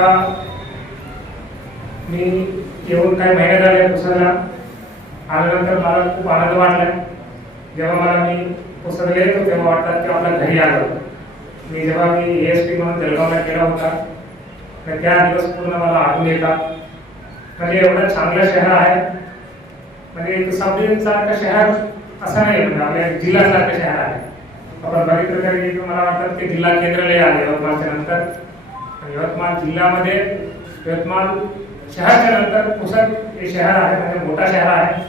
आता मी येऊन काही महिने झाले पुस्तकाला आल्यानंतर मला खूप आनंद वाटला. जेव्हा मला मी पुस्तक लिहितो तेव्हा वाटतात की आपल्या घरी आलो. मी जेव्हा मी एस पी म्हणून जळगावला गेला होता तर त्या दिवस पूर्ण मला आठवून येतात. म्हणजे एवढं चांगलं शहर आहे. म्हणजे एक शहर असं नाही म्हणजे आपल्या जिल्ह्यासारखं शहर आहे. आपण बघितलं तरी मला वाटतं की जिल्हा केंद्रालय आले यवतमाळच्या नंतर. यवतमाळ जिल्ह्यामध्ये यवतमाळ शहराच्या नंतर पुसद हे शहर आहे म्हणजे मोठा शहर आहे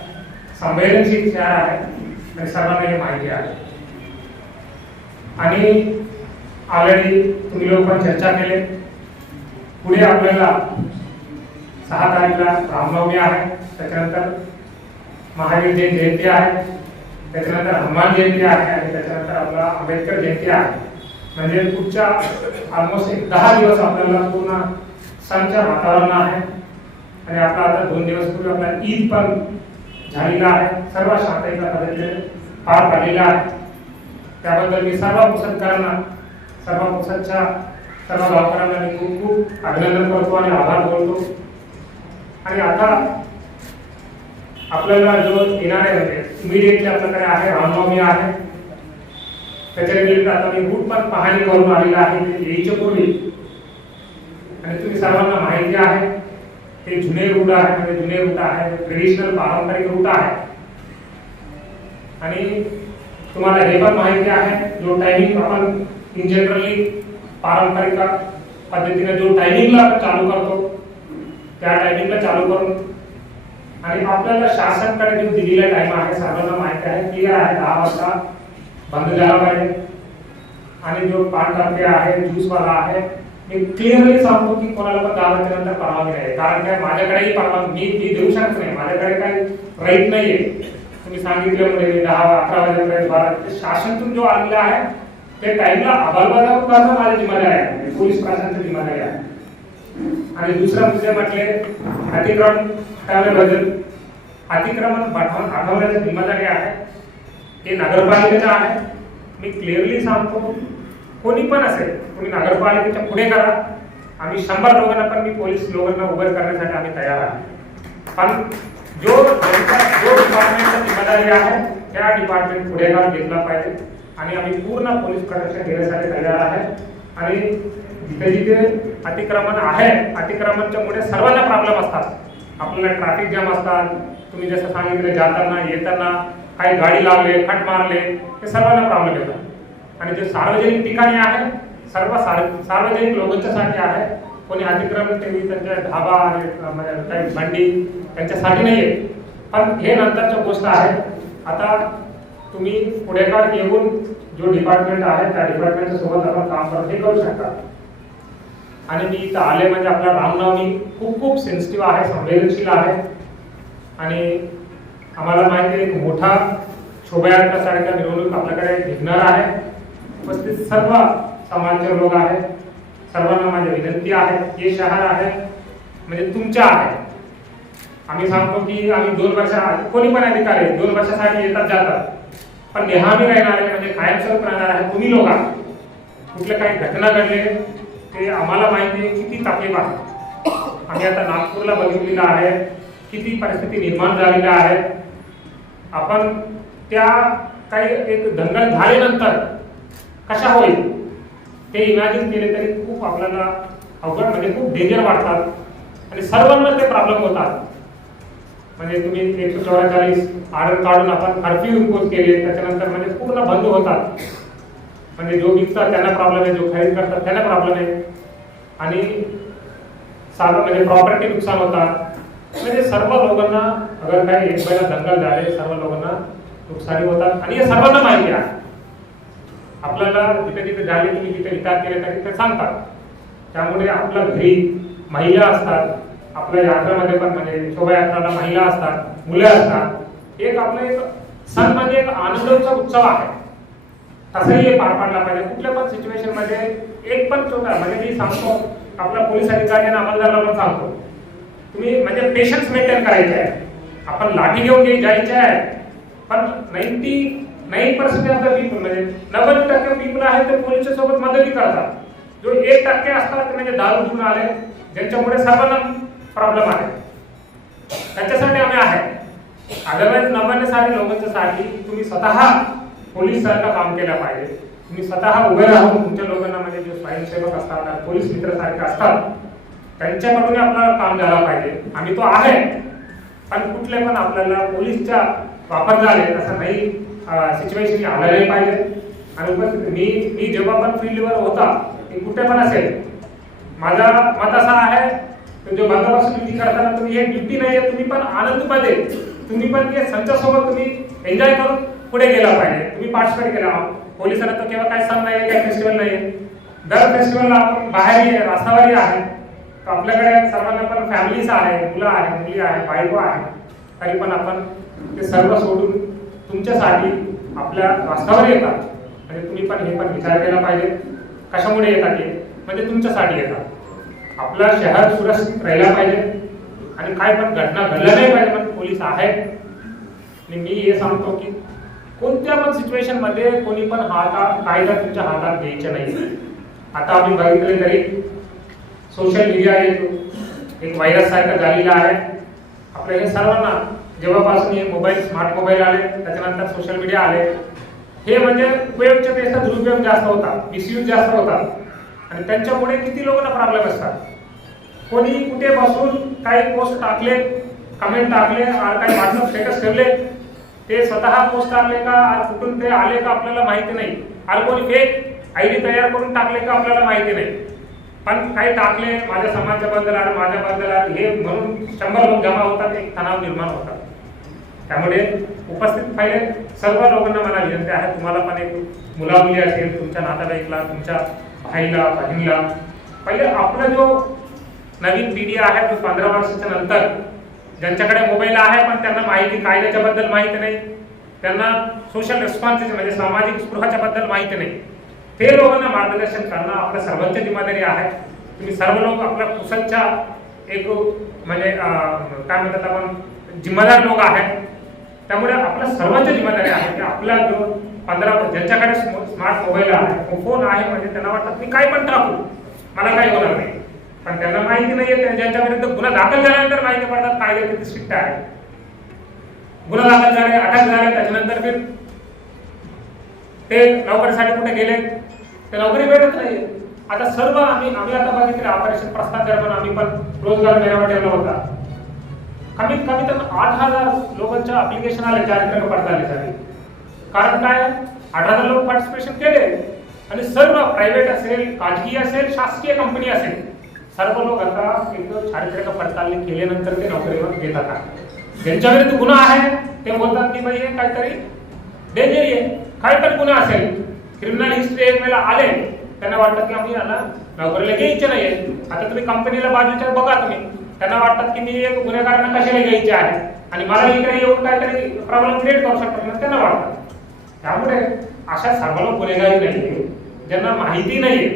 संवेदनशील शहर आहे आणि सर्वांना हे माहिती आहे. आणि ऑलरेडी तुम्ही लोक पण चर्चा केले. पुढे आपल्याला सहा तारीखला रामनवमी आहे त्याच्यानंतर महावीर जयंती जयंती आहे त्याच्यानंतर हनुमान जयंती आहे आणि त्याच्यानंतर आपला आंबेडकर जयंती आहे. म्हणजे पुढच्या ऑलमोस्ट एक दहा दिवस आपल्याला पूर्ण सणच्या वातावरण आहे. आणि आपला आता दोन दिवस पूर्वी आपला ईद पण झालेला आहे. सर्व शांतता पद्धतीने पार पाडलेला आहे. त्याबद्दल मी सर्व पुस्तकांना सर्व पुस्तकच्या सर्व गावकऱ्यांना मी खूप खूप अभिनंदन करतो आणि आभार बोलतो. आणि आता आपल्याला जो येणारे म्हणजे इमिडिएटली आपल्याकडे आहे रामनवमी आहे. त्याच्या निमित्त आता मी रूट पण पाहणी करून आलेला आहे. ते यायच्या पूर्वी. आणि तुम्ही सर्वांना माहिती आहे ते जुने रूट आहे म्हणजे जुने रूट आहे ट्रेडिशनल पारंपरिक रूट आहे आणि तुम्हाला हे पण माहिती आहे जो टायमिंग आपण इन जनरली पारंपरिक पद्धतीने जो टायमिंगला चालू करतो त्या टायमिंगला चालू करून. आणि आपल्याला शासनकडे जो दिलेला टाइम आहे सर्वांना माहिती आहे क्लिअर आहे दहा वाजता बंद झाला पाहिजे. आणि जो पान करते आहे ज्यूसवाला आहे मी क्लिअरली सांगतो की कोणाला पण दहा वाजल्यानंतर परवानगी नाही. कारण काय माझ्याकडेही परवानगी मी ती देऊ शकत नाही. माझ्याकडे काही राईट नाहीये. तुम्ही सांगितल्यामुळे मी दहा अकरा वाजेपर्यंत बारा शासनातून जो आलेला आहे ते टाइमला अंमलबजावणी करणं माझी जिम्मेदारी आहे. पोलीस प्रशासनाची जिम्मेदारी आहे. आणि दुसरा मुद्दे म्हटले अतिक्रमण हटवण्याबद्दल अतिक्रमण हटवून हटवण्याची जिम्मेदारी आहे. हे नगरपालिकेचं आहे. मी क्लिअरली सांगतो कोणी पण असेल तुम्ही नगरपालिकेच्या पुढे करा. आम्ही शंभर लोकांना पण मी पोलीस लोकांना उभं करण्यासाठी आम्ही तयार आहे. पण जो जो डिपार्टमेंटचा जिम्मेदारी आहे त्या डिपार्टमेंट पुढे जाऊन घेतला पाहिजे. आणि आम्ही पूर्ण पोलीस प्रोटेक्शन देण्यासाठी तयार आहे. आणि जिथे जिथे अतिक्रमण आहे अतिक्रमणच्यामुळे सर्वांना प्रॉब्लेम असतात. आपल्याला ट्रॅफिक जाम असतात. तुम्ही जसं सांगितलं जाताना येताना काही गाडी लावले खट मारले हे सर्वांना प्रॉब्लेम येतात आणि जे सार्वजनिक ठिकाणी आहे सर्व सार्वजनिक लोकांच्यासाठी आहे कोणी अतिक्रमण ते त्यांच्या ढाबा म्हणजे काही भांडी त्यांच्यासाठी नाही आहे पण हे नंतरच्या गोष्ट आहे आता तुम्ही पुढेकार येऊन जो डिपार्टमेंट आहे त्या डिपार्टमेंटच्या सोबत आपण काम करत हे करू शकता. आणि मी इथं आले म्हणजे आपला रामनवमी खूप खूप सेन्सिटिव्ह आहे संवेदनशील आहे. आणि आम्हाला माहिती आहे एक मोठा शोभायात्रासारखा मिरवणूक आपल्याकडे निघणार आहे. उपस्थित सर्व समाजचे लोक आहेत. सर्वांना माझी विनंती आहे हे शहर आहे म्हणजे तुमच्या आहे. आम्ही सांगतो की आम्ही दोन वर्षा कोणी पण अधिकारी दोन वर्षासाठी येतात जातात. पण नेहमी राहणार आहे म्हणजे कायमस्वरूप राहणार आहे तुम्ही लोक आहात. कुठले काही घटना घडले ते आम्हाला माहिती आहे किती तकलीफ आहे. आम्ही आता नागपूरला बघितलेलं आहे किती परिस्थिती निर्माण झालेल्या आहे. आपण त्या काही एक दंगल झाल्यानंतर कशा होईल ते इमॅजिन केले तरी खूप आपल्याला अवघड म्हणजे खूप डेंजर वाटतात. आणि सर्वांना ते प्रॉब्लेम होतात. म्हणजे तुम्ही एकशे चौवेचाळीस आर्डर काढून आपण कर्फ्यू इम्पोज केले त्याच्यानंतर म्हणजे पूर्ण बंद होतात. म्हणजे जो विकतात त्यांना प्रॉब्लेम आहे जो खरेदी करतात त्यांना प्रॉब्लेम आहे. आणि साधं म्हणजे प्रॉपर्टी नुकसान होतात. म्हणजे सर्व लोकांना अगर काही एक वेळेला दंगल झाले सर्व लोकांना नुकसानी होतात. आणि हे सर्वांना माहिती आहे. आपल्याला जिथे जिथे झाले तुम्ही जिथे विचार केले तरी ते सांगतात. त्यामुळे आपल्या घरी महिला असतात आपल्या यात्रामध्ये पण म्हणजे शोभायात्राला महिला असतात मुलं असतात. एक आपलं एक सण म्हणजे एक आनंदाचा उत्सव आहे. तसंही हे पार पाडला पाहिजे. कुठल्या पण सिच्युएशनमध्ये एक पण छोटा म्हणजे मी सांगतो आपला पोलीस अधिकारी आणि अंमलदाराला पण सांगतो. तुम्ही म्हणजे पेशन्स मेंटेन करायचे आहे. आपण लाठी घेऊन घे जायचे आहे पण ninety nine percent of the people म्हणजे नव्वद टक्के पीपल आहेत ते पोलिसच्या सोबत मदती करतात. जो एक टक्के असतात ते म्हणजे दारू घेऊन आले ज्यांच्यामुळे सर्वांना प्रॉब्लेम आहे. त्याच्यासाठी आम्ही आहे. अदरवाईज नव्याण्णवसाठी लोकांच्यासाठी तुम्ही स्वतः पोलीस सारखं काम केलं पाहिजे. तुम्ही स्वतः उभे राहून तुमच्या लोकांना म्हणजे जे स्वयंसेवक असतात पोलीस मित्र सारखे असतात त्यांच्याकडून आपल्याला काम झालं पाहिजे. आम्ही तो आहे. पण कुठले पण आपल्याला पोलीसचा वापर झाले तसं नाही सिच्युएशन आलं नाही पाहिजे. आणि मी मी जेव्हा पण फील्डवर होता ते कुठे पण असेल माझा मत असा आहे की जो बंदोबस्त ड्युटी करताना तुम्ही हे ड्युटी नाही आहे तुम्ही पण आनंदमध्ये तुम्ही पण हे संचासोबत तुम्ही एन्जॉय करून पुढे गेला पाहिजे. तुम्ही पार्टिसिपेट केला. पोलिसांना तर केव्हा काय सण नाही काय फेस्टिवल नाही दर फेस्टिवलला आपण बाहेर आहे रस्त्यावरही आहे. आपल्याकडे सर्वांना पण फॅमिलीज आहे मुलं आहे मुली आहे बायको आहे तरी पण आपण ते सर्व सोडून तुमच्यासाठी आपल्या रस्त्यावर येतात. म्हणजे तुम्ही पण हे पण विचार केला पाहिजे. कशामुळे येतात ते म्हणजे तुमच्यासाठी येतात. आपलं शहर सुरक्षित राहिला पाहिजे. आणि काय पण घटना घडल्या नाही पाहिजे पण पोलीस आहेत. आणि मी हे सांगतो की कोणत्या पण सिच्युएशनमध्ये कोणी पण हातात कायदा तुमच्या हातात घ्यायचा नाही आता आम्ही बघितले तरी सोशल मीडिया एक एक व्हायरस सारखा झालेला आहे. आपल्या हे सर्वांना जेव्हापासून हे मोबाईल स्मार्ट मोबाईल आले त्याच्यानंतर सोशल मीडिया आले हे म्हणजे उपयोगच्या पेक्षा दुरुपयोग जास्त होता मिसयूज जास्त होता. आणि त्यांच्यामुळे किती लोकांना प्रॉब्लेम असतात? कोणी कुठे बसून काही पोस्ट टाकले कमेंट टाकले आणि काही व्हॉट्सअप स्टेटस ठेवले ते स्वतः पोस्ट टाकले का आज कुठून ते आले का आपल्याला माहिती नाही. आणि कोणी फेक आय डी तयार करून टाकले का आपल्याला माहिती नाही. पण काही टाकले माझ्या समाजाबद्दल आणि माझ्याबद्दल आणि हे म्हणून शंभर लोक जमा होतात एक तणाव निर्माण होतात. त्यामुळे उपस्थित पहिले सर्व लोकांना मला विनंती आहे तुम्हाला पण एक मुला मुली असेल तुमच्या नातेवाईकला तुमच्या भाईला बहिणीला. पहिले आपला जो नवीन पिढी आहे तो पंधरा वर्षाच्या नंतर ज्यांच्याकडे मोबाईल आहे पण त्यांना माहिती कायद्याच्या बद्दल माहिती नाही. त्यांना सोशल रिस्पॉन्सिबिलिटी म्हणजे सामाजिक स्पृहाच्या बद्दल माहिती नाही. ते लोकांना मार्गदर्शन करणं आपल्या सर्वांची जिम्मेदारी आहे. तुम्ही सर्व लोक आपल्या कुसलच्या एक म्हणजे काय म्हणतात आपण जिम्मेदार लोक आहेत. त्यामुळे आपल्या सर्वांची जिम्मेदारी आहे की आपला जो पंधरा ज्यांच्याकडे स्मार्ट मोबाईल आहे फोन आहे म्हणजे त्यांना वाटतं मी काय पण टाकू मला काही होणार नाही. पण त्यांना माहिती नाहीये ज्यांच्यापर्यंत गुन्हा दाखल झाल्यानंतर माहिती पडतात कायदे किती स्ट्रिक्ट आहे. गुन्हा दाखल झाले अटक झाले त्याच्यानंतर ते नोकरीसाठी कुठे गेले? नोकरी भेटत नाही. आता सर्व आम्ही आम्ही आता बघितले ऑपरेशन प्रस्ताव दरम्यान आम्ही पण रोजगार मेळावा ठेवला होता. कमीत कमी तर आठ हजार लोकांच्या अप्लिकेशन आले कार्यक्रम पडताळीसाठी कारण काय? आठ हजार लोक पार्टिसिपेशन केले. आणि सर्व प्रायव्हेट असेल खाजगी असेल शासकीय कंपनी असेल सर्व लोक आता एकदम चारित्र्य पडताळणी केल्यानंतर ते नोकरीवर घेतात आहे. ज्यांच्या विरुद्ध गुन्हा आहे ते बोलतात की बाई हे काहीतरी डेंजर आहे. काय पण गुन्हा असेल क्रिमिनल हिस्ट्री एक वेळेला आले त्यांना वाटतं की आम्ही याला नोकरीला घ्यायचे नाहीये. आता तुम्ही कंपनीला बाजूच्या बघा तुम्ही. त्यांना वाटतात की मी एक गुन्हेगारांना कशाला घ्यायचे आहे? आणि मला इकडे येऊन काहीतरी प्रॉब्लेम क्रिएट करू शकतात त्यांना वाटतात त्यामुळे अशा सर्वांना गुन्हेगारी नाही ज्यांना माहिती नाहीये.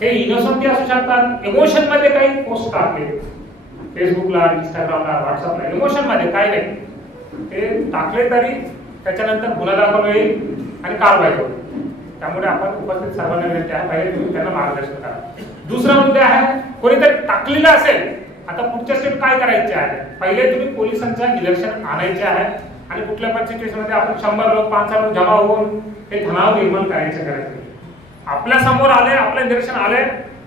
ते इनोसंटी असू शकतात. इमोशनमध्ये काही पोस्ट टाकले फेसबुकला इंस्टाग्रामला व्हॉट्सअपला इमोशनमध्ये काय नाही. ते टाकले तरी त्याच्यानंतर गुन्हा दाखल होईल आणि कारवाई होईल. त्यामुळे आपण उपस्थित सर्वांना म्हणजे विनंती आहे पहिले तुम्ही त्यांना मार्गदर्शन करा. दुसरा मुद्दा आहे कोणीतरी टाकलेलं असेल आता पुढच्या स्टेप काय करायचे आहे? पहिले तुम्ही पोलिसांचं निदर्शन आणायचे आहे आणि कुठल्या पण सिच्युएशनमध्ये आपण शंभर लोक पाच लोक जमा होऊन ते तणाव निर्माण करायचे करायचे आपल्यासमोर आले आपलं निदर्शन आले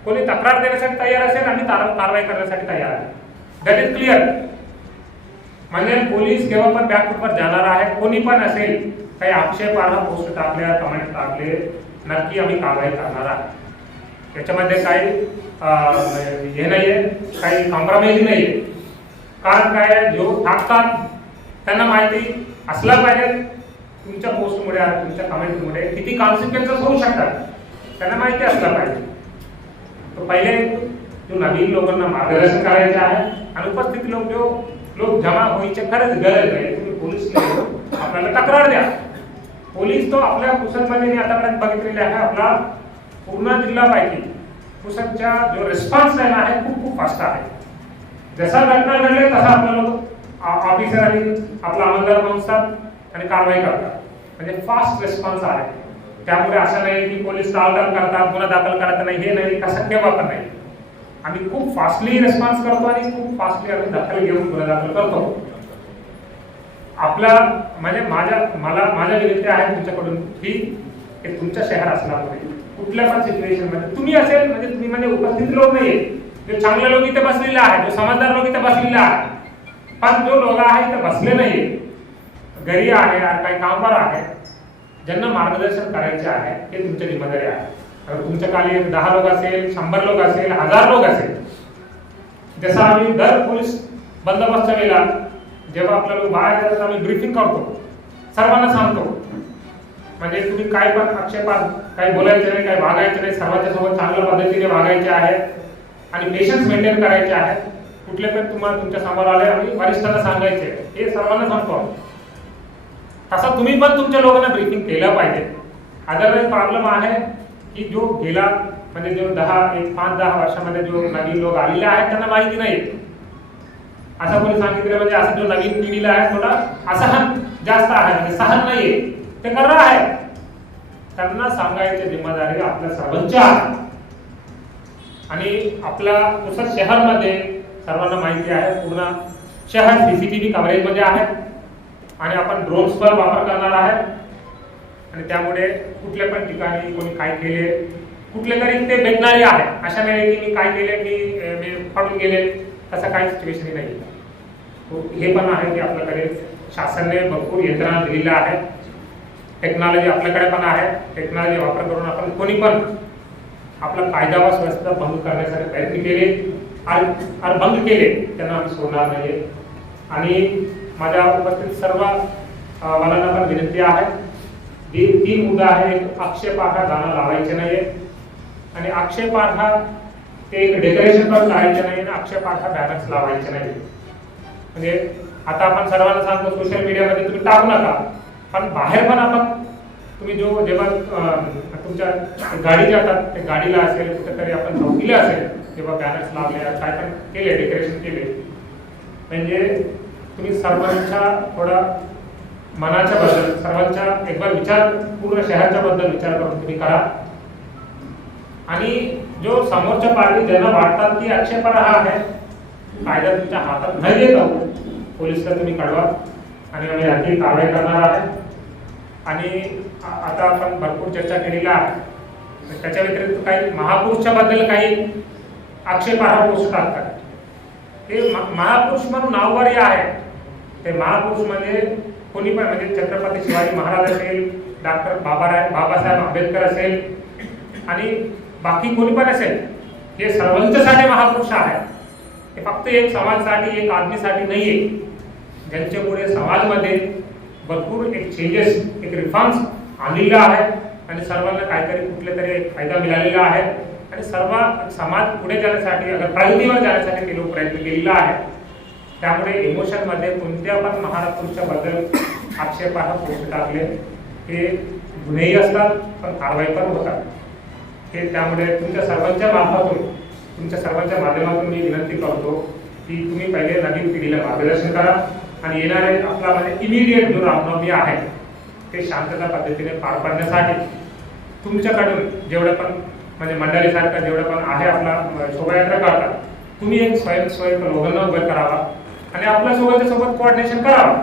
कोणी तक्रार देण्यासाठी तयार असेल आणि तार- कारवाई करण्यासाठी तयार आहे. दॅट इज क्लिअर म्हणजे पोलीस केव्हा पण बॅकफुटवर जाणार आहे कोणी पण असेल काही आक्षेपार्ह पोस्ट टाकल्या कमेंट टाकले नक्की आम्ही कारवाई करणार आहे त्याच्यामध्ये काही हे नाही आहे काही कॉम्प्रोमाइज आहे कारण काय जो टाकतात त्यांना माहिती असला पाहिजे तुमच्या पोस्टमुळे तुमच्या कमेंटमुळे किती कॉन्सिक्वेन्सेस होऊ शकतात त्यांना माहिती असला पाहिजे. तर पहिले जो नवीन लोकांना मार्गदर्शन करायचं आहे आणि उपस्थित लोक जो लोक जमा होईच्या खरंच गरज आहे. तुम्ही पोलीस आपल्याला तक्रार द्या. पोलीस तो आपल्या कुसलमध्ये मी आतापर्यंत बघितलेले आहे. आपला पूर्ण जिल्ह्यापैकी कुसलच्या जो रिस्पॉन्स टाइम आहे खूप खूप फास्ट आहे. जसा घटना घडले तसा आपला लोक ऑफिसर आणि आपला अंमलदार पोहोचतात आणि कारवाई करतात. म्हणजे फास्ट रिस्पॉन्स आहे. त्यामुळे असं नाही की पोलीस टाळटाळ करतात गुन्हा दाखल करत नाही. हे नाही कसं केव्हा पण नाही. आम्ही खूप फास्टली रिस्पॉन्स करतो आणि खूप फास्टली आम्ही दखल घेऊन गुन्हा दाखल करतो. आपला म्हणजे माझ्या मला माझ्या विनंती आहे तुमच्याकडून की हे तुमच्या शहर असल्यामुळे कुठल्या पण सिच्युएशनमध्ये तुम्ही असेल म्हणजे तुम्ही म्हणजे उपस्थित लोक नाहीये. जो चांगले लोक इथे बसलेला आहे जो समजदार लोक इथे बसलेले आहे पण जो लोक आहे इथे बसले नाही घरी आहे काही कामगार आहे ज्यांना मार्गदर्शन करायचे आहे हे तुमच्या जिम्मेदारी आहे. तर तुमच्या खाली दहा लोक असेल शंभर लोक असेल हजार लोक असेल. जसं आम्ही दर पोलीस बंदोबस्तच्या वेळेला जेव्हा आपल्या लोक बाहेर जातात आम्ही ब्रीफिंग करतो. सर्वांना सांगतो. म्हणजे तुम्ही काय पण आक्षेपात काही बोलायचं नाही काही वागायचं नाही सर्वांच्या सोबत चांगल्या पद्धतीने वागायचे आहे आणि पेशन्स मेंटेन करायचे आहे. कुठले पण तुम्हाला तुमच्यासमोर आले आणि वरिष्ठांना सांगायचे. हे सर्वांना सांगतो आम्ही. तसं तुम्ही पण तुमच्या लोकांना ब्रीफिंग केलं पाहिजे. अदरवाईज प्रॉब्लेम आहे की जो गेला म्हणजे जो दहा एक पाच दहा वर्षामध्ये जो नवीन लोक आलेले आहेत त्यांना माहिती नाही असं कोणी सांगितलं म्हणजे असं जो नवीन पिढीला आहे थोडा असहन जास्त आहे म्हणजे सहन नाहीये. ते करणार आहे. त्यांना सांगायची जिम्मेदारी आपल्या सर्वांची आहे. आणि आपल्या पुसद शहरमध्ये सर्वांना माहिती आहे पूर्ण शहर सीसीटीव्ही कव्हरेजमध्ये आहे. आणि आपण ड्रोन्स पण वापर करणार आहे. आणि त्यामुळे कुठल्या पण ठिकाणी कोणी काय केले कुठले तरी ते भेटणारे आहे अशा नाही की मी काय केले मी मी फाडून गेले तसा काही सिच्युएशन नाही हो, हे पण आहे की आपल्याकडे शासनाने भरपूर यंत्रणा दिलेल्या आहे टेक्नॉलॉजी आपल्याकडे पण आहे. टेक्नॉलॉजी वापर करून आपण कोणी पण आपला कायदा व सुव्यवस्था भंग करण्यासाठी प्रयत्न केले आणि भंग केले त्यांना आम्ही सोडणार नाही आणि माझ्या उपस्थित सर्व वालांना पण विनंती आहे. तीन तीन मुद्दा आहे एक आक्षेपार्ह गाणं लावायचे नाही आणि आक्षेपार्ह ते एक डेकोरेशन पण लावायचे नाही आणि आक्षेपार्ह बॅनर्स लावायचे नाही म्हणजे आता आपण सर्वांना सांगतो सोशल मीडियामध्ये तुम्ही टाकू नका. पण बाहेर पण आपण तुम्ही जो जेव्हा तुमच्या गाडी जातात ते गाडीला असेल कुठेतरी आपण चौकीला असेल तेव्हा बॅनर्स लावले काय पण केले डेकोरेशन केले. म्हणजे तुम्ही सर्वांच्या थोडा मनाच्या बद्दल सर्वांच्या एक विचार पूर्ण शहराच्या बद्दल विचार करून तुम्ही करा. आणि जो समोरच्या पार्टी ज्यांना वाटतात की आक्षेपार्ह आहे. कायदा तुमच्या हातात न देता पोलिसला तुम्ही कळवा. आणि आम्ही याची कारवाई करणार आहे. आणि आता आपण भरपूर चर्चा केलेली आहे. त्याच्या व्यतिरिक्त काही महापुरुषाच्या बद्दल काही आक्षेपार्ह पोस्ट टाकतात. ते महापुरुष म्हणून नाववारी आहे. ते महापुरुष म्हणजे कोणी पण म्हणजे छत्रपती शिवाजी महाराज असेल डॉक्टर बाबाराय बाबासाहेब आंबेडकर असेल आणि बाकी कोणी पण असेल हे सर्वांच्यासाठी महापुरुष आहे हे फक्त एक समाजासाठी एक आदमीसाठी नाही आहे ज्यांच्यामुळे समाजमध्ये भरपूर एक चेंजेस एक रिफॉर्म्स आणलेला आहे आणि सर्वांना काहीतरी कुठले तरी फायदा मिळालेला आहे. आणि सर्व समाज पुढे जाण्यासाठी अगर प्रगतीवर जाण्यासाठी ते लोक प्रयत्न केलेला आहे. त्यामुळे इमोशनमध्ये कोणत्या पण महाराष्ट्राच्या बद्दल आक्षेपार्ह पोस्ट टाकले. हे गुन्हेही असतात पण कारवाई पण होतात. हे त्यामुळे तुमच्या सर्वांच्या मार्फातून तुमच्या सर्वांच्या माध्यमातून मी विनंती करतो की तुम्ही पहिले नवीन पिढीला मार्गदर्शन करा आणि येणारे आपला म्हणजे इमिडिएट जो रामनवमी आहे ते शांतता पद्धतीने पार पाडण्यासाठी तुमच्याकडून जेवढं पण म्हणजे मंडळीसारखं जेवढं पण आहे आपला शोभायात्रा काढतात तुम्ही एक स्वयं स्वयं लोकांना उभे करावा. आणि आपल्या सोबतच्या सोबत कोऑर्डिनेशन करावं